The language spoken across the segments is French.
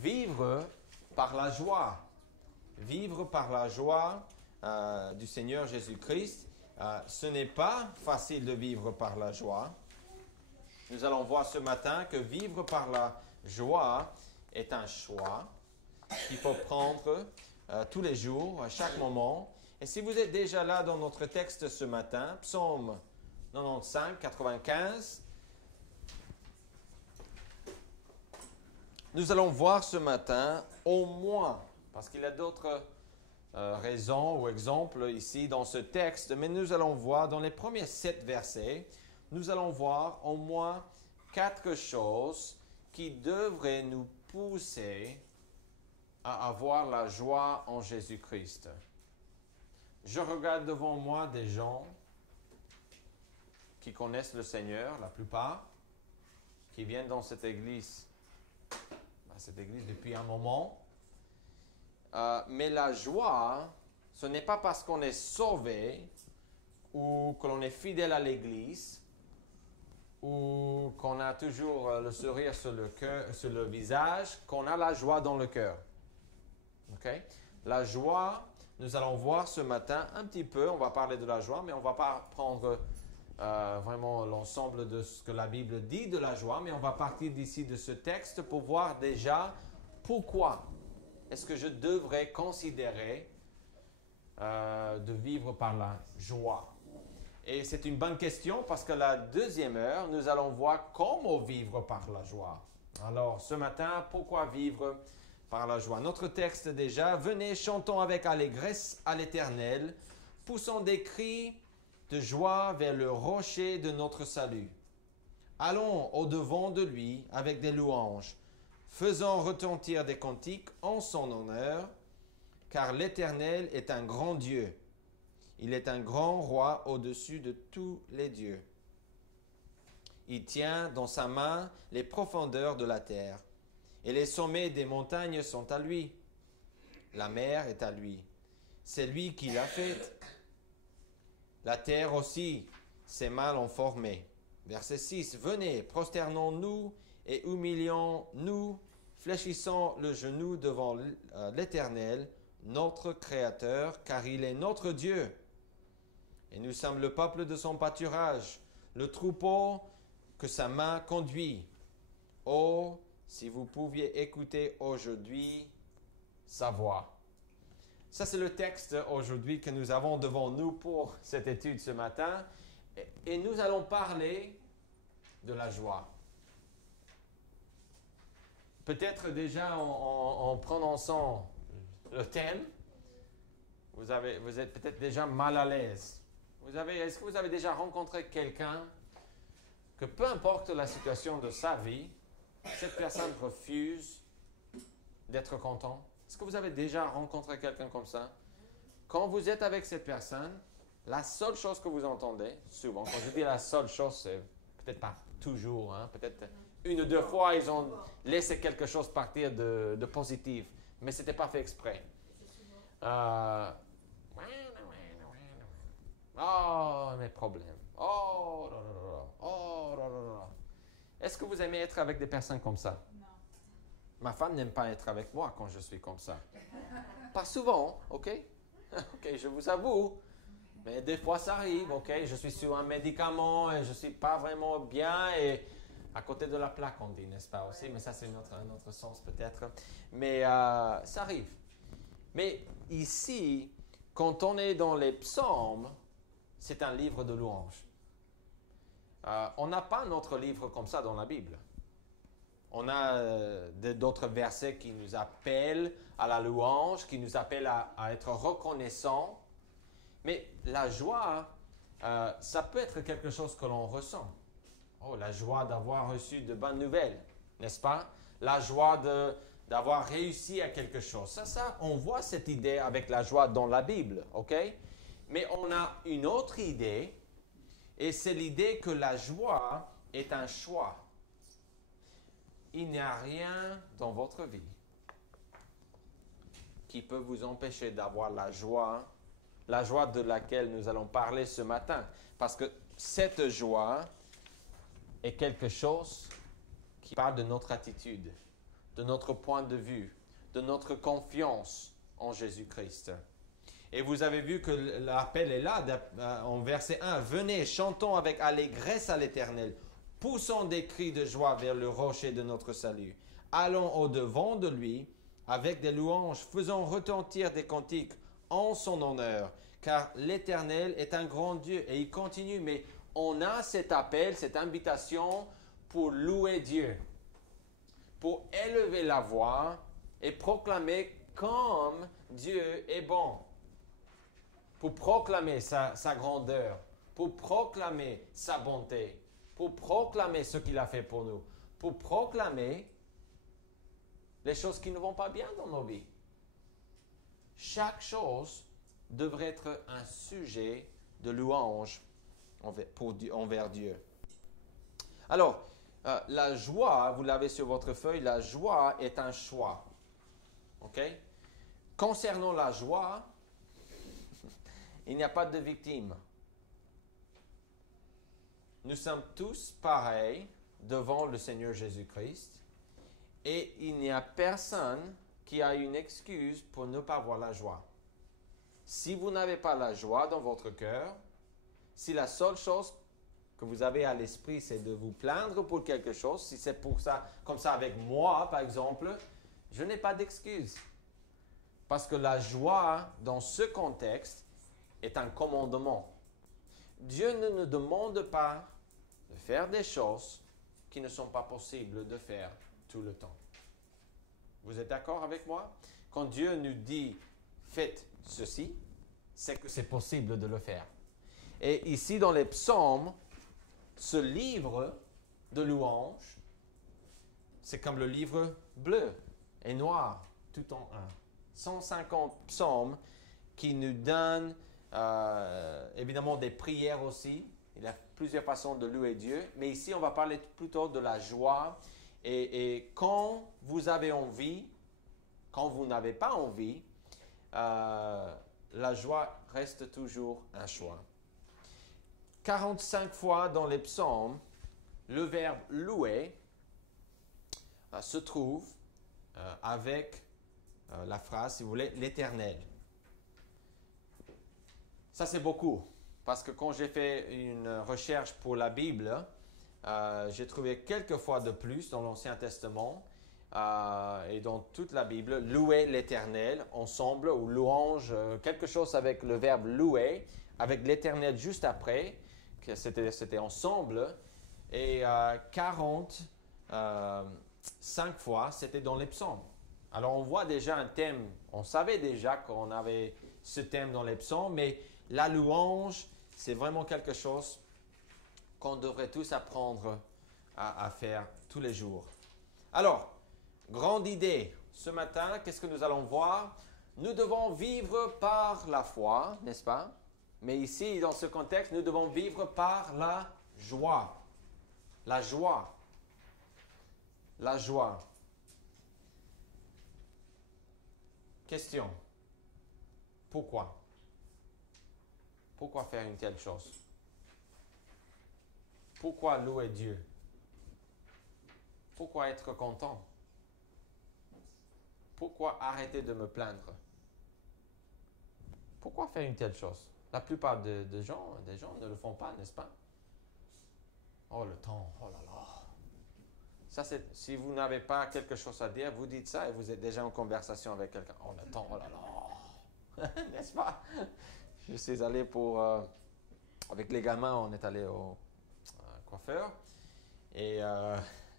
vivre par la joie. Vivre par la joie du Seigneur Jésus-Christ. Ce n'est pas facile de vivre par la joie. Nous allons voir ce matin que vivre par la joie est un choix qu'il faut prendre tous les jours, à chaque moment. Et si vous êtes déjà là dans notre texte ce matin, Psaume 95, 95, nous allons voir ce matin au moins, parce qu'il y a d'autres raisons ou exemples ici dans ce texte, mais nous allons voir dans les premiers 7 versets, nous allons voir au moins 4 choses qui devraient nous pousser à avoir la joie en Jésus-Christ. Je regarde devant moi des gens qui connaissent le Seigneur, la plupart, qui viennent dans cette église depuis un moment. Mais la joie, ce n'est pas parce qu'on est sauvé ou que l'on est fidèle à l'église ou qu'on a toujours le sourire sur le visage qu'on a la joie dans le cœur. Okay? La joie, nous allons voir ce matin un petit peu, on va parler de la joie, mais on ne va pas prendre vraiment l'ensemble de ce que la Bible dit de la joie, mais on va partir d'ici de ce texte pour voir déjà pourquoi est-ce que je devrais considérer de vivre par la joie. Et c'est une bonne question parce que la deuxième heure, nous allons voir comment vivre par la joie. Alors ce matin, pourquoi vivre par la joie? Notre texte déjà, venez, chantons avec allégresse à l'Éternel, poussons des cris de joie vers le rocher de notre salut. Allons au-devant de lui avec des louanges, faisons retentir des cantiques en son honneur, car l'Éternel est un grand Dieu. Il est un grand roi au-dessus de tous les dieux. Il tient dans sa main les profondeurs de la terre, et les sommets des montagnes sont à lui. La mer est à lui. C'est lui qui l'a faite. La terre aussi, ses mains l'ont formée. Verset 6. Venez, prosternons-nous et humilions-nous, fléchissons le genou devant l'Éternel, notre Créateur, car il est notre Dieu. Et nous sommes le peuple de son pâturage, le troupeau que sa main conduit. Oh, si vous pouviez écouter aujourd'hui sa voix. Ça, c'est le texte aujourd'hui que nous avons devant nous pour cette étude ce matin. Et nous allons parler de la joie. Peut-être déjà en prononçant le thème, vous êtes peut-être déjà mal à l'aise. Est-ce que vous avez déjà rencontré quelqu'un que peu importe la situation de sa vie, cette personne refuse d'être content? Est-ce que vous avez déjà rencontré quelqu'un comme ça? Quand vous êtes avec cette personne, la seule chose que vous entendez, souvent, quand je dis la seule chose, c'est peut-être pas toujours, hein, peut-être une ou deux fois, ils ont laissé quelque chose partir de positif, mais ce n'était pas fait exprès. Oh, mes problèmes. Oh, là, là, là. Oh, là, là, là. Est-ce que vous aimez être avec des personnes comme ça? Non. Ma femme n'aime pas être avec moi quand je suis comme ça. Pas souvent, ok? Ok, je vous avoue. Mais des fois, ça arrive, ok? Je suis sur un médicament et je ne suis pas vraiment bien et à côté de la plaque, on dit, n'est-ce pas aussi? Mais ça, c'est un autre sens peut-être. Mais ça arrive. Mais ici, quand on est dans les psaumes, c'est un livre de louanges. On n'a pas un autre livre comme ça dans la Bible. On a d'autres versets qui nous appellent à la louange, qui nous appellent à être reconnaissants. Mais la joie, ça peut être quelque chose que l'on ressent. Oh, la joie d'avoir reçu de bonnes nouvelles, n'est-ce pas? La joie d'avoir réussi à quelque chose. Ça, on voit cette idée avec la joie dans la Bible, ok? Mais on a une autre idée, et c'est l'idée que la joie est un choix. Il n'y a rien dans votre vie qui peut vous empêcher d'avoir la joie de laquelle nous allons parler ce matin. Parce que cette joie est quelque chose qui parle de notre attitude, de notre point de vue, de notre confiance en Jésus-Christ. Et vous avez vu que l'appel est là, en verset 1. « Venez, chantons avec allégresse à l'Éternel, poussons des cris de joie vers le rocher de notre salut. Allons au-devant de lui avec des louanges, faisons retentir des cantiques en son honneur, car l'Éternel est un grand Dieu. » Et il continue, mais on a cet appel, cette invitation pour louer Dieu, pour élever la voix et proclamer comme Dieu est bon, pour proclamer sa grandeur, pour proclamer sa bonté, pour proclamer ce qu'il a fait pour nous, pour proclamer les choses qui ne vont pas bien dans nos vies. Chaque chose devrait être un sujet de louange envers Dieu. Alors, la joie, vous l'avez sur votre feuille, la joie est un choix. OK? Concernant la joie, il n'y a pas de victime. Nous sommes tous pareils devant le Seigneur Jésus-Christ et il n'y a personne qui a une excuse pour ne pas avoir la joie. Si vous n'avez pas la joie dans votre cœur, si la seule chose que vous avez à l'esprit, c'est de vous plaindre pour quelque chose, si c'est pour ça, comme ça avec moi par exemple, je n'ai pas d'excuse. Parce que la joie dans ce contexte est un commandement. Dieu ne nous demande pas de faire des choses qui ne sont pas possibles de faire tout le temps. Vous êtes d'accord avec moi? Quand Dieu nous dit « faites ceci », c'est que c'est possible de le faire. Et ici dans les psaumes, ce livre de louanges, c'est comme le livre bleu et noir, tout en un. 150 psaumes qui nous donnent évidemment des prières aussi. Il y a plusieurs façons de louer Dieu. Mais ici, on va parler plutôt de la joie. Et quand vous avez envie, quand vous n'avez pas envie, la joie reste toujours un choix. 45 fois dans les psaumes, le verbe louer se trouve avec la phrase, si vous voulez, l'Éternel. Ça, c'est beaucoup, parce que quand j'ai fait une recherche pour la Bible, j'ai trouvé quelques fois de plus dans l'Ancien Testament et dans toute la Bible, louer l'Éternel ensemble, ou louange, quelque chose avec le verbe louer, avec l'Éternel juste après, que c'était ensemble, et 45 fois, c'était dans les psaumes. Alors, on voit déjà un thème, on savait déjà qu'on avait ce thème dans les psaumes, mais la louange, c'est vraiment quelque chose qu'on devrait tous apprendre à faire tous les jours. Alors, grande idée, ce matin, qu'est-ce que nous allons voir? Nous devons vivre par la foi, n'est-ce pas? Mais ici, dans ce contexte, nous devons vivre par la joie. La joie. La joie. Question. Pourquoi? Pourquoi faire une telle chose? Pourquoi louer Dieu? Pourquoi être content? Pourquoi arrêter de me plaindre? Pourquoi faire une telle chose? La plupart des gens ne le font pas, n'est-ce pas? Oh, le temps, oh là là. Ça, si vous n'avez pas quelque chose à dire, vous dites ça et vous êtes déjà en conversation avec quelqu'un. Oh, le temps, oh là là. N'est-ce pas? Je suis allé avec les gamins, on est allé au coiffeur et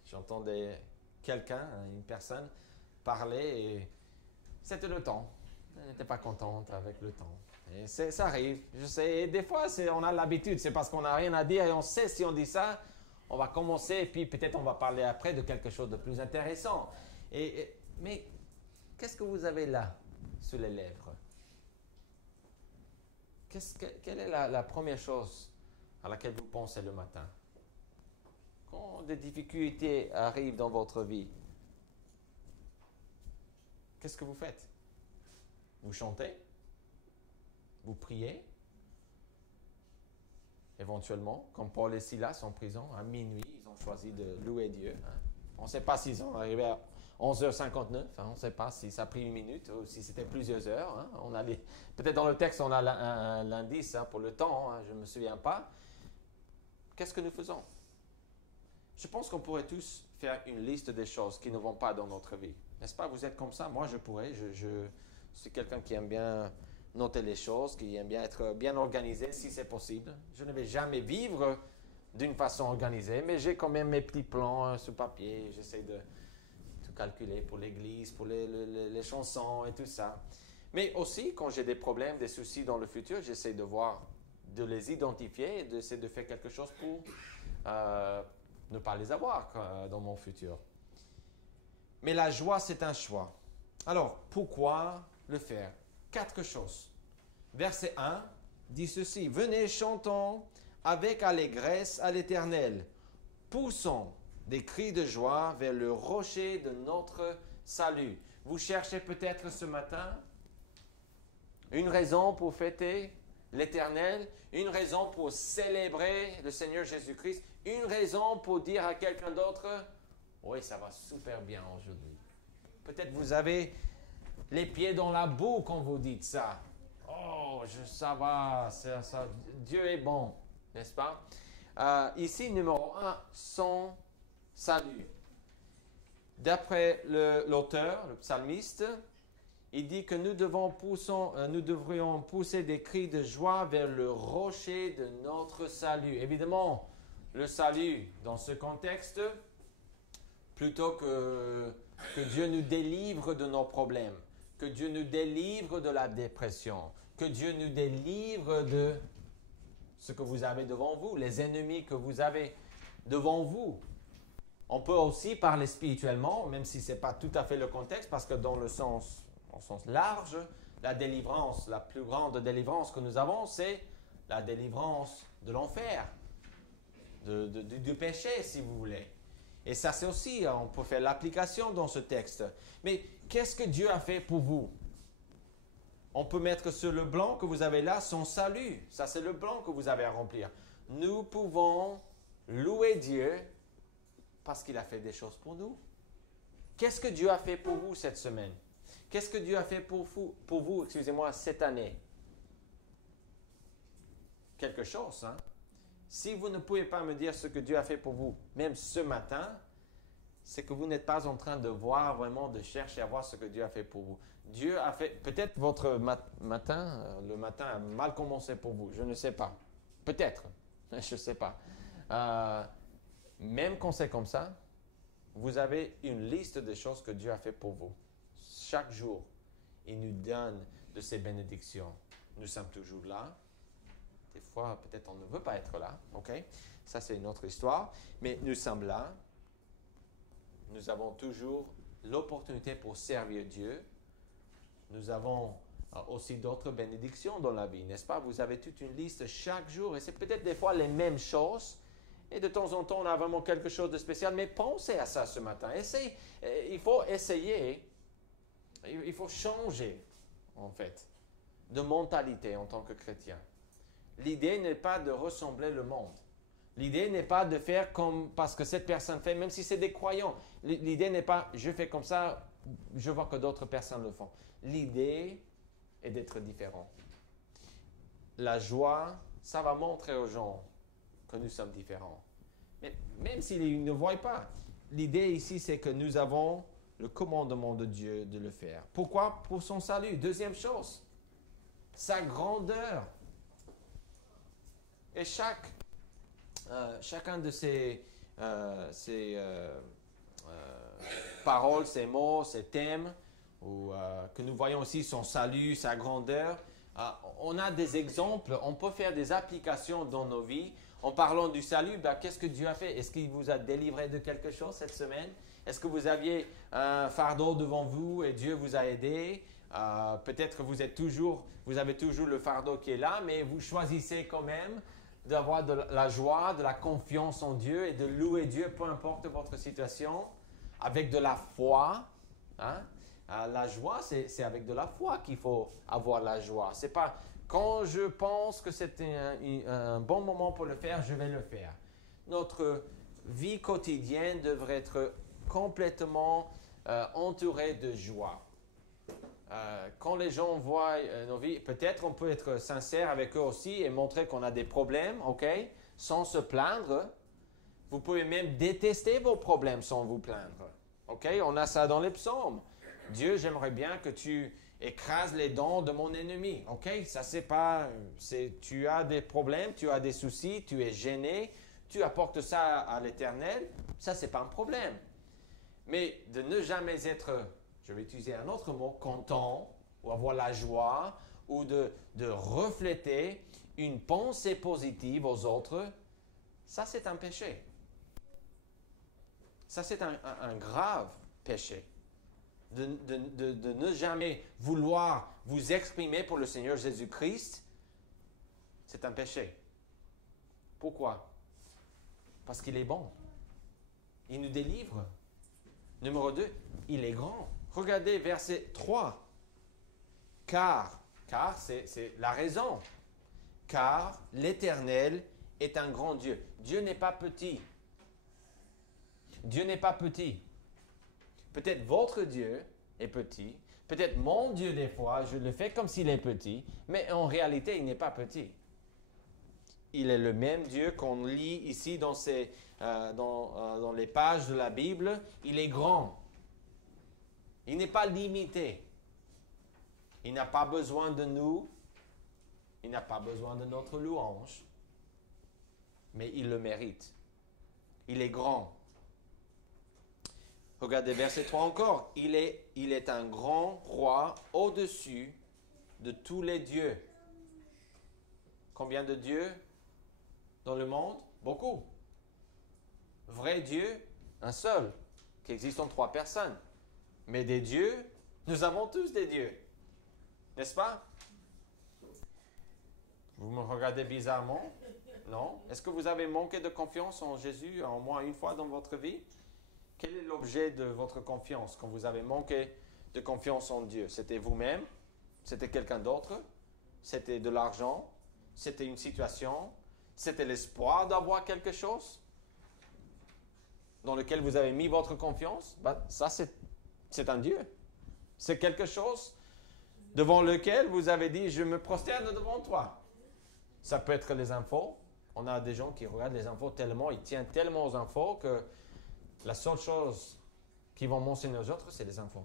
j'entendais quelqu'un, une personne, parler et c'était le temps. Elle n'était pas contente avec le temps. Et ça arrive, je sais. Et des fois, on a l'habitude, c'est parce qu'on n'a rien à dire et on sait si on dit ça, on va commencer et puis peut-être on va parler après de quelque chose de plus intéressant. Mais qu'est-ce que vous avez là, sur les lèvres? Quelle est la première chose à laquelle vous pensez le matin? Quand des difficultés arrivent dans votre vie, qu'est-ce que vous faites? Vous chantez? Vous priez? Éventuellement, comme Paul et Silas en prison, à minuit, ils ont choisi de louer Dieu. On ne sait pas s'ils sont arrivés 11h59. Hein, on ne sait pas si ça a pris 1 minute ou si c'était plusieurs heures. Hein. Peut-être dans le texte, on a l'indice pour le temps. Hein, je ne me souviens pas. Qu'est-ce que nous faisons? Je pense qu'on pourrait tous faire une liste des choses qui ne vont pas dans notre vie. N'est-ce pas? Vous êtes comme ça? Moi, je pourrais. Je suis quelqu'un qui aime bien noter les choses, qui aime bien être bien organisé si c'est possible. Je ne vais jamais vivre d'une façon organisée, mais j'ai quand même mes petits plans sur papier. J'essaie de tout calculer pour l'église, pour les chansons et tout ça. Mais aussi, quand j'ai des problèmes, des soucis dans le futur, j'essaie de voir, de les identifier et d'essayer de faire quelque chose pour ne pas les avoir dans mon futur. Mais la joie, c'est un choix. Alors, pourquoi le faire? 4 choses. Verset 1 dit ceci. Venez, chantons avec allégresse à l'Éternel. Poussons des cris de joie vers le rocher de notre salut. Vous cherchez peut-être ce matin une raison pour fêter l'Éternel, une raison pour célébrer le Seigneur Jésus-Christ, une raison pour dire à quelqu'un d'autre, oui, ça va super bien aujourd'hui. Peut-être vous avez les pieds dans la boue quand vous dites ça. Oh, ça va, Dieu est bon, n'est-ce pas? Ici, numéro 1, son salut. D'après l'auteur, le psalmiste, il dit que nous devrions pousser des cris de joie vers le rocher de notre salut. Évidemment, le salut, dans ce contexte, plutôt que Dieu nous délivre de nos problèmes, que Dieu nous délivre de la dépression, que Dieu nous délivre de ce que vous avez devant vous, les ennemis que vous avez devant vous. On peut aussi parler spirituellement, même si ce n'est pas tout à fait le contexte, parce que dans le sens large, la délivrance, la plus grande délivrance que nous avons, c'est la délivrance de l'enfer, du péché, si vous voulez. Et ça, c'est aussi, on peut faire l'application dans ce texte. Mais qu'est-ce que Dieu a fait pour vous? On peut mettre sur le blanc que vous avez là son salut. Ça, c'est le blanc que vous avez à remplir. Nous pouvons louer Dieu parce qu'il a fait des choses pour nous. Qu'est-ce que Dieu a fait pour vous cette semaine? Qu'est-ce que Dieu a fait pour vous, cette année? Quelque chose, hein? Si vous ne pouvez pas me dire ce que Dieu a fait pour vous, même ce matin, c'est que vous n'êtes pas en train de voir vraiment, de chercher à voir ce que Dieu a fait pour vous. Dieu a fait, peut-être votre matin, le matin a mal commencé pour vous, je ne sais pas. Peut-être, je ne sais pas. Même quand c'est comme ça, vous avez une liste de choses que Dieu a fait pour vous. Chaque jour, il nous donne de ses bénédictions. Nous sommes toujours là. Des fois, peut-être on ne veut pas être là. OK? Ça, c'est une autre histoire. Mais nous sommes là. Nous avons toujours l'opportunité pour servir Dieu. Nous avons aussi d'autres bénédictions dans la vie, n'est-ce pas? Vous avez toute une liste chaque jour. Et c'est peut-être des fois les mêmes choses. Et de temps en temps, on a vraiment quelque chose de spécial. Mais pensez à ça ce matin. Il faut essayer. Il faut changer, en fait, de mentalité en tant que chrétien. L'idée n'est pas de ressembler le monde. L'idée n'est pas de faire comme parce que cette personne fait, même si c'est des croyants. L'idée n'est pas je fais comme ça, je vois que d'autres personnes le font. L'idée est d'être différent. La joie, ça va montrer aux gens que nous sommes différents. Mais même s'ils ne voient pas, l'idée ici, c'est que nous avons le commandement de Dieu de le faire. Pourquoi? Pour son salut. Deuxième chose, sa grandeur. Et chacun de ces paroles, ces mots, ces thèmes, que nous voyons aussi son salut, sa grandeur, on a des exemples, on peut faire des applications dans nos vies. En parlant du salut, qu'est-ce que Dieu a fait? Est-ce qu'il vous a délivré de quelque chose cette semaine? Est-ce que vous aviez un fardeau devant vous et Dieu vous a aidé? Peut-être que vous avez toujours le fardeau qui est là, mais vous choisissez quand même d'avoir de la joie, de la confiance en Dieu et de louer Dieu, peu importe votre situation, avec de la foi. Hein? La joie, c'est avec de la foi qu'il faut avoir la joie. C'est pas quand je pense que c'est un bon moment pour le faire, je vais le faire. Notre vie quotidienne devrait être complètement entourés de joie. Quand les gens voient nos vies, peut-être on peut être sincère avec eux aussi et montrer qu'on a des problèmes, ok, sans se plaindre. Vous pouvez même détester vos problèmes sans vous plaindre. Ok, on a ça dans les psaumes. Dieu, j'aimerais bien que tu écrases les dents de mon ennemi. Ok, ça c'est pas, tu as des problèmes, tu as des soucis, tu es gêné, tu apportes ça à l'Éternel. Ça c'est pas un problème. Mais de ne jamais être, je vais utiliser un autre mot, content, ou avoir la joie, ou de refléter une pensée positive aux autres, ça c'est un péché. Ça c'est un grave péché. De ne jamais vouloir vous exprimer pour le Seigneur Jésus-Christ, c'est un péché. Pourquoi? Parce qu'il est bon. Il nous délivre. Numéro 2, il est grand. Regardez verset 3. Car c'est la raison. Car l'Éternel est un grand Dieu. Dieu n'est pas petit. Dieu n'est pas petit. Peut-être votre Dieu est petit. Peut-être mon Dieu, des fois, je le fais comme s'il est petit. Mais en réalité, il n'est pas petit. Il est le même Dieu qu'on lit ici dans les pages de la Bible. Il est grand. Il n'est pas limité. Il n'a pas besoin de nous. Il n'a pas besoin de notre louange. Mais il le mérite. Il est grand. Regardez verset 3 encore. Il est un grand roi au-dessus de tous les dieux. Combien de dieux dans le monde? Beaucoup. Vrai Dieu, un seul, qui existe en 3 personnes. Mais des dieux, nous avons tous des dieux. N'est-ce pas? Vous me regardez bizarrement? Non? Est-ce que vous avez manqué de confiance en Jésus au moins une fois dans votre vie? Quel est l'objet de votre confiance quand vous avez manqué de confiance en Dieu? C'était vous-même? C'était quelqu'un d'autre? C'était de l'argent? C'était une situation? C'était l'espoir d'avoir quelque chose dans lequel vous avez mis votre confiance? Ça, c'est un Dieu. C'est quelque chose devant lequel vous avez dit, je me prosterne devant toi. Ça peut être les infos. On a des gens qui regardent les infos tellement, ils tiennent tellement aux infos que la seule chose qu'ils vont mentionner aux autres, c'est les infos.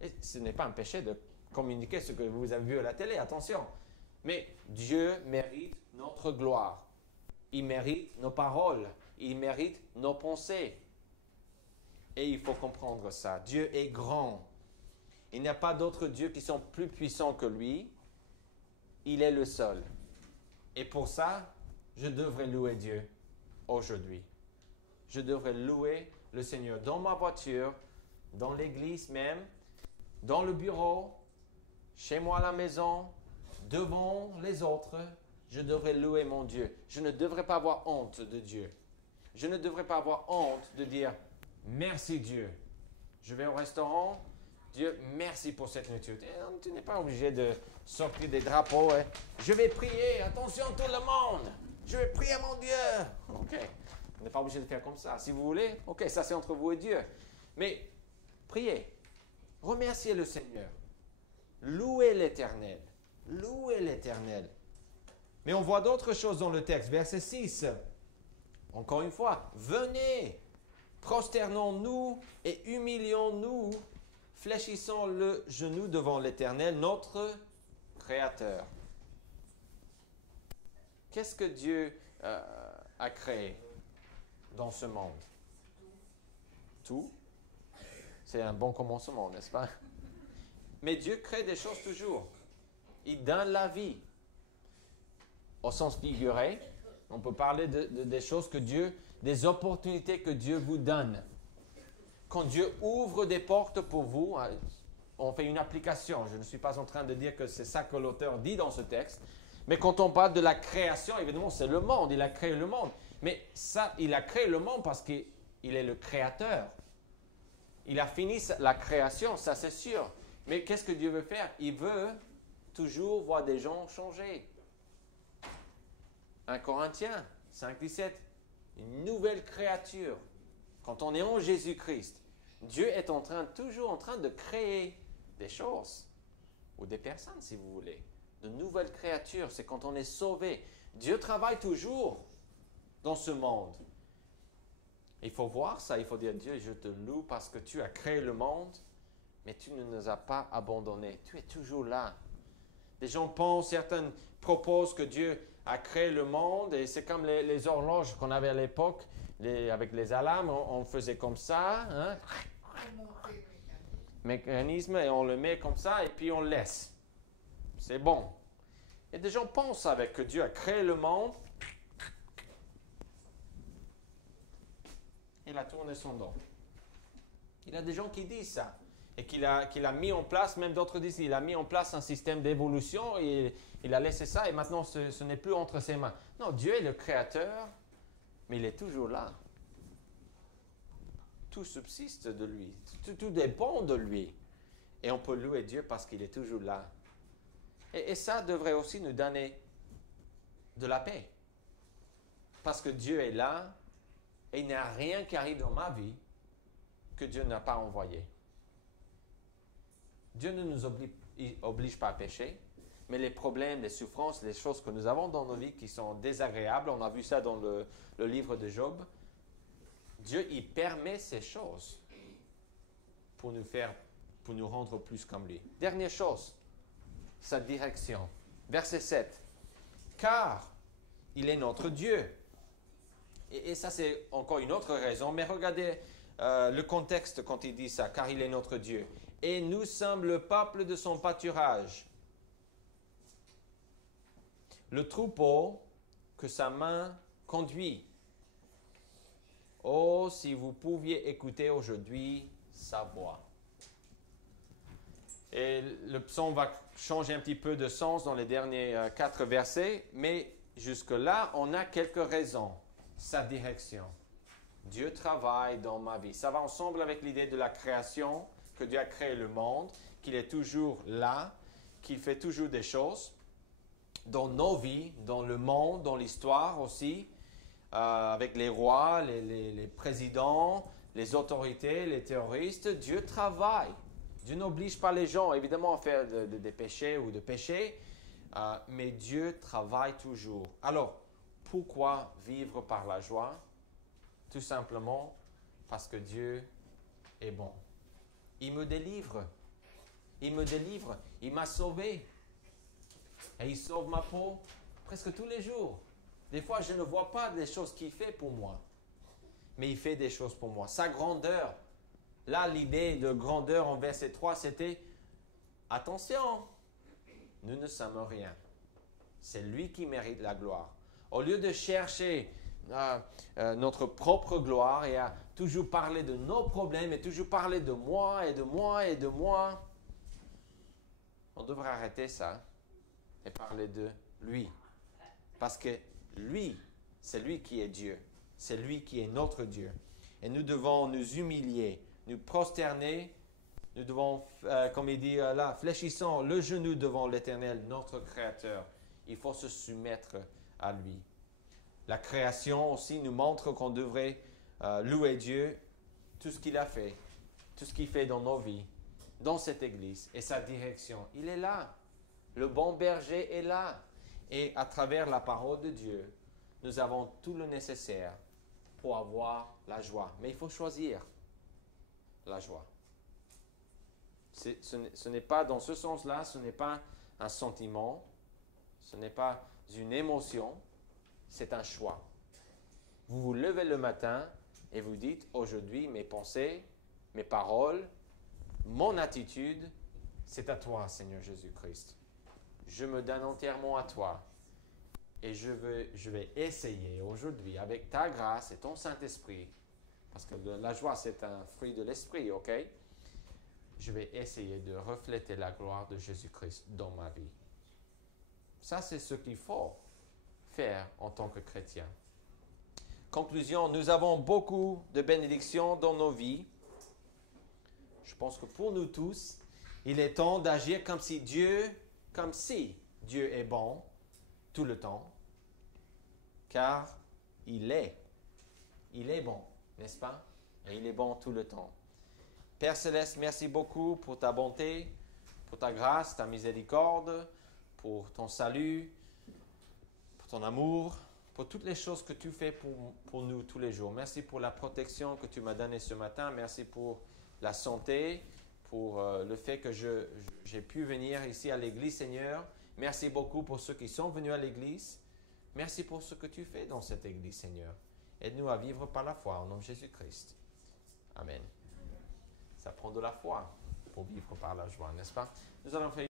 Et ce n'est pas un péché de communiquer ce que vous avez vu à la télé, attention. Mais Dieu mérite notre gloire. Il mérite nos paroles. Il mérite nos pensées. Et il faut comprendre ça. Dieu est grand. Il n'y a pas d'autres dieux qui sont plus puissants que lui. Il est le seul. Et pour ça, je devrais louer Dieu aujourd'hui. Je devrais louer le Seigneur dans ma voiture, dans l'église même, dans le bureau, chez moi à la maison, devant les autres. Je devrais louer mon Dieu. Je ne devrais pas avoir honte de Dieu. Je ne devrais pas avoir honte de dire « Merci Dieu ». Je vais au restaurant, Dieu, merci pour cette nourriture. Tu n'es pas obligé de sortir des drapeaux. Hein. Je vais prier, attention tout le monde. Je vais prier à mon Dieu. OK. On n'est pas obligé de faire comme ça. Si vous voulez, OK, ça c'est entre vous et Dieu. Mais priez. Remerciez le Seigneur. Louez l'Éternel. Louez l'Éternel. Mais on voit d'autres choses dans le texte. Verset 6. Encore une fois, venez, prosternons-nous et humilions-nous, fléchissons le genou devant l'Éternel, notre Créateur. Qu'est-ce que Dieu a créé dans ce monde? Tout. C'est un bon commencement, n'est-ce pas? Mais Dieu crée des choses toujours. Il donne la vie. Au sens figuré, on peut parler des choses que Dieu, des opportunités que Dieu vous donne. Quand Dieu ouvre des portes pour vous, on fait une application. Je ne suis pas en train de dire que c'est ça que l'auteur dit dans ce texte. Mais quand on parle de la création, évidemment, c'est le monde. Il a créé le monde. Mais ça, il a créé le monde parce qu'il est le créateur. Il a fini la création, ça c'est sûr. Mais qu'est-ce que Dieu veut faire? Il veut toujours voir des gens changer. 1 Corinthiens 5, 17. Une nouvelle créature. Quand on est en Jésus-Christ, Dieu est toujours en train de créer des choses, ou des personnes si vous voulez, de nouvelles créatures. C'est quand on est sauvé. Dieu travaille toujours dans ce monde. Il faut voir ça, il faut dire, Dieu, je te loue parce que tu as créé le monde, mais tu ne nous as pas abandonnés. Tu es toujours là. Des gens pensent, certains proposent que Dieu a créé le monde et c'est comme les horloges qu'on avait à l'époque, avec les alarmes, on faisait comme ça, hein? Mécanisme, et on le met comme ça et puis on le laisse. C'est bon. Et des gens pensent avec que Dieu a créé le monde, il a tourné son dos. Il y a des gens qui disent ça. Et qu'il a mis en place, même d'autres disent qu'il a mis en place un système d'évolution et il a laissé ça et maintenant ce n'est plus entre ses mains. Non, Dieu est le créateur, mais il est toujours là. Tout subsiste de lui, tout dépend de lui. Et on peut louer Dieu parce qu'il est toujours là. Et ça devrait aussi nous donner de la paix. Parce que Dieu est là et il n'y a rien qui arrive dans ma vie que Dieu n'a pas envoyé. Dieu ne nous oblige pas à pécher, mais les problèmes, les souffrances, les choses que nous avons dans nos vies qui sont désagréables, on a vu ça dans le livre de Job, Dieu, il permet ces choses pour nous rendre plus comme lui. Dernière chose, sa direction. Verset 7. Car il est notre Dieu. Et ça, c'est encore une autre raison, mais regardez le contexte quand il dit ça, car il est notre Dieu. Et nous sommes le peuple de son pâturage, le troupeau que sa main conduit. Oh, si vous pouviez écouter aujourd'hui sa voix. Et le psaume va changer un petit peu de sens dans les derniers 4 versets, mais jusque-là, on a quelques raisons. Sa direction. Dieu travaille dans ma vie. Ça va ensemble avec l'idée de la création, que Dieu a créé le monde, qu'il est toujours là, qu'il fait toujours des choses dans nos vies, dans le monde, dans l'histoire aussi, avec les rois, les présidents, les autorités, les terroristes. Dieu travaille. Dieu n'oblige pas les gens, évidemment, à faire des péchés ou de péchés, mais Dieu travaille toujours. Alors, pourquoi vivre par la joie? Tout simplement parce que Dieu est bon. Il me délivre. Il me délivre. Il m'a sauvé. Et il sauve ma peau presque tous les jours. Des fois, je ne vois pas les choses qu'il fait pour moi. Mais il fait des choses pour moi. Sa grandeur. Là, l'idée de grandeur en verset 3, c'était « Attention, nous ne sommes rien. C'est lui qui mérite la gloire. » Au lieu de chercher notre propre gloire et à toujours parler de nos problèmes et toujours parler de moi et de moi et de moi, on devrait arrêter ça et parler de lui. Parce que lui, c'est lui qui est Dieu. C'est lui qui est notre Dieu. Et nous devons nous humilier, nous prosterner. Nous devons, comme il dit là, fléchissons le genou devant l'Éternel, notre Créateur. Il faut se soumettre à lui. La création aussi nous montre qu'on devrait louer Dieu, tout ce qu'il a fait, tout ce qu'il fait dans nos vies, dans cette Église et sa direction. Il est là. Le bon berger est là. Et à travers la parole de Dieu, nous avons tout le nécessaire pour avoir la joie. Mais il faut choisir la joie. Ce n'est pas dans ce sens-là, ce n'est pas un sentiment, ce n'est pas une émotion, c'est un choix. Vous vous levez le matin et vous dites, aujourd'hui, mes pensées, mes paroles, mon attitude, c'est à toi, Seigneur Jésus-Christ. Je me donne entièrement à toi. Et je vais essayer aujourd'hui, avec ta grâce et ton Saint-Esprit, parce que la joie, c'est un fruit de l'Esprit, ok? Je vais essayer de refléter la gloire de Jésus-Christ dans ma vie. Ça, c'est ce qu'il faut faire en tant que chrétien. Conclusion, nous avons beaucoup de bénédictions dans nos vies. Je pense que pour nous tous, il est temps d'agir comme si Dieu est bon tout le temps, car il est bon, n'est-ce pas? Et il est bon tout le temps. Père Céleste, merci beaucoup pour ta bonté, pour ta grâce, ta miséricorde, pour ton salut, pour ton amour, pour toutes les choses que tu fais pour nous tous les jours. Merci pour la protection que tu m'as donnée ce matin. Merci pour la santé, pour le fait que j'ai pu venir ici à l'Église, Seigneur. Merci beaucoup pour ceux qui sont venus à l'Église. Merci pour ce que tu fais dans cette Église, Seigneur. Aide-nous à vivre par la foi, au nom de Jésus-Christ. Amen. Ça prend de la foi pour vivre par la joie, n'est-ce pas? Nous allons faire